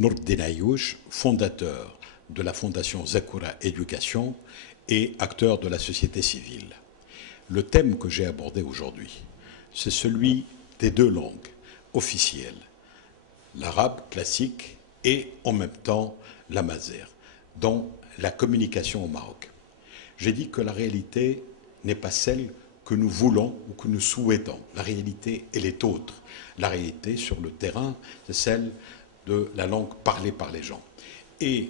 Nourdine Ayouch, fondateur de la fondation Zakura Éducation et acteur de la société civile. Le thème que j'ai abordé aujourd'hui, c'est celui des deux langues officielles, l'arabe classique et en même temps la mazère, dans la communication au Maroc. J'ai dit que la réalité n'est pas celle que nous voulons ou que nous souhaitons. La réalité, elle est autre. La réalité sur le terrain, c'est celle de la langue parlée par les gens. Et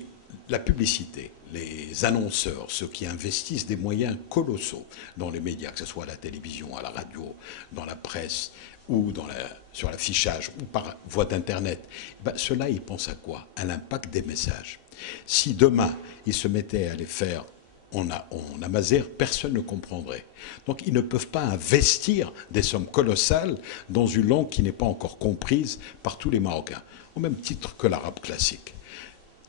la publicité, les annonceurs, ceux qui investissent des moyens colossaux dans les médias, que ce soit à la télévision, à la radio, dans la presse ou sur l'affichage ou par voie d'Internet, ben, ceux-là, ils pensent à quoi? À l'impact des messages. Si demain, ils se mettaient à les faire en amazère, personne ne comprendrait. Donc ils ne peuvent pas investir des sommes colossales dans une langue qui n'est pas encore comprise par tous les Marocains, au même titre que l'arabe classique.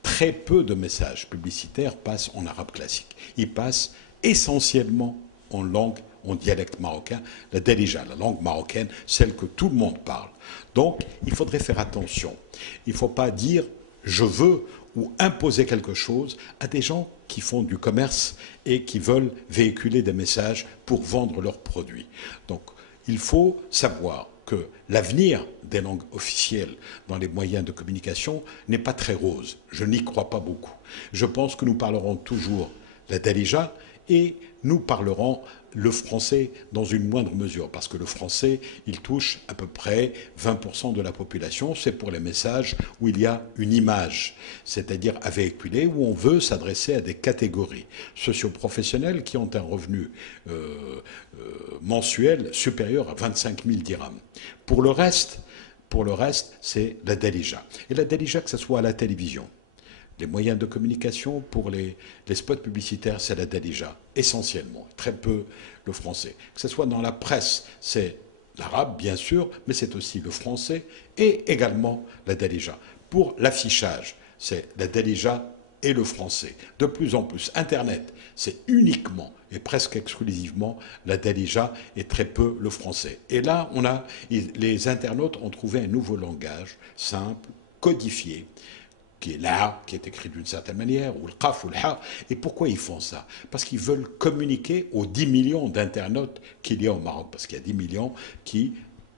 Très peu de messages publicitaires passent en arabe classique. Ils passent essentiellement en langue, en dialecte marocain, la Darija, la langue marocaine, celle que tout le monde parle. Donc, il faudrait faire attention. Il ne faut pas dire « je veux » ou imposer quelque chose à des gens qui font du commerce et qui veulent véhiculer des messages pour vendre leurs produits. Donc, il faut savoir que l'avenir des langues officielles dans les moyens de communication n'est pas très rose. Je n'y crois pas beaucoup. Je pense que nous parlerons toujours la Darija et nous parlerons le français dans une moindre mesure, parce que le français, il touche à peu près 20% de la population. C'est pour les messages où il y a une image, c'est-à-dire à véhiculer, où on veut s'adresser à des catégories socio-professionnelles qui ont un revenu mensuel supérieur à 25 000 dirhams. Pour le reste, c'est la Darija. Et la Darija, que ce soit à la télévision, les moyens de communication pour les spots publicitaires, c'est la Darija, essentiellement, très peu le français. Que ce soit dans la presse, c'est l'arabe, bien sûr, mais c'est aussi le français et également la Darija. Pour l'affichage, c'est la Darija et le français. De plus en plus, Internet, c'est uniquement et presque exclusivement la Darija et très peu le français. Et là, les internautes ont trouvé un nouveau langage simple, codifié, qui est là, qui est écrit d'une certaine manière, ou le qaf ou le ha. Et pourquoi ils font ça? Parce qu'ils veulent communiquer aux 10 millions d'internautes qu'il y a au Maroc. Parce qu'il y a 10 millions qui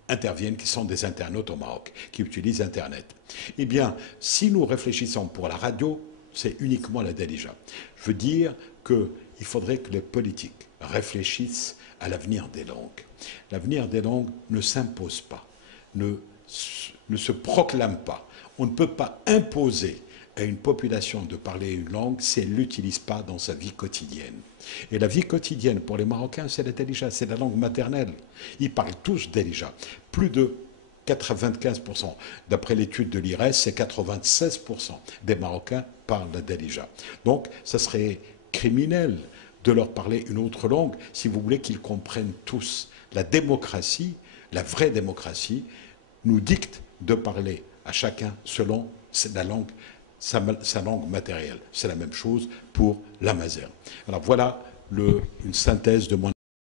interviennent, qui sont des internautes au Maroc, qui utilisent Internet. Eh bien, si nous réfléchissons pour la radio, c'est uniquement la Darija. Je veux dire qu'il faudrait que les politiques réfléchissent à l'avenir des langues. L'avenir des langues ne s'impose pas, ne se proclame pas. On ne peut pas imposer à une population de parler une langue si elle ne l'utilise pas dans sa vie quotidienne. Et la vie quotidienne pour les Marocains, c'est la Darija, c'est la langue maternelle. Ils parlent tous Darija. Plus de 95%. D'après l'étude de l'IRES, c'est 96% des Marocains parlent la Darija. Donc, ça serait criminel de leur parler une autre langue si vous voulez qu'ils comprennent tous. La démocratie, la vraie démocratie, nous dicte de parler à chacun selon la langue, sa langue matérielle. C'est la même chose pour la mazère. Alors voilà une synthèse de mon